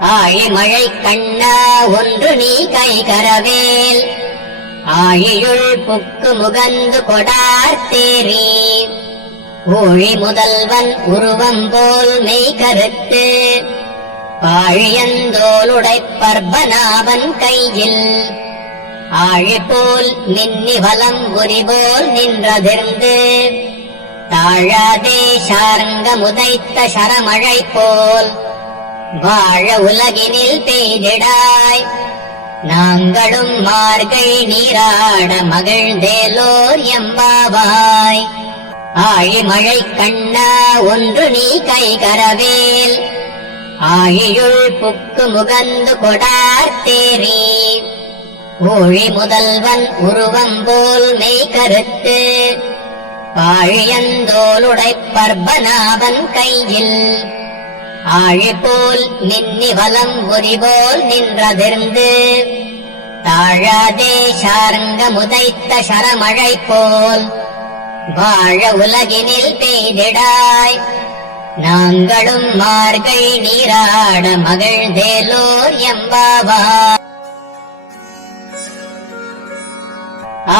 ஆழிமழை கண்ணா ஒன்று நீ கைகரவேல் ஆழியுள் புக்கு முகந்து கொடார்த்தேரி ஊழி முதல்வன் உருவம் போல் மெய் கருத்து பாழியந்தோளுடை பர்பநாபன் கையில் ஆழி போல் மின்னி வலம் புரிபோல் நின்றதிர்ந்து தாழாதே சார்ங்க முதைத்த சரமழை போல் வாழ உலகினில் பெய்திடாய் நாங்களும் மார்கை நீராட மகிழ்ந்தேலோர் எம்பாவாய். ஆழிமழை கண்ணா ஒன்று நீ கைகரவேல் ஆழியுள் புக்கு முகந்து கொடார்த்தேரி ஊழி முதல்வன் உருவம் போல் மெய் கருத்து பாழியந்தோளுடை பர்பநாபன் கையில் ஆழி போல் மின்னி வலம் புரிபோல் நின்றதிர்ந்து தாழாதே சார்ங்க முதைத்த சரமழை போல் வாழ உலகினில் பெய்திடாய் நாங்களும் மார்கை நீராட மகிழ்ந்தேலோர் எம்பாவாய்.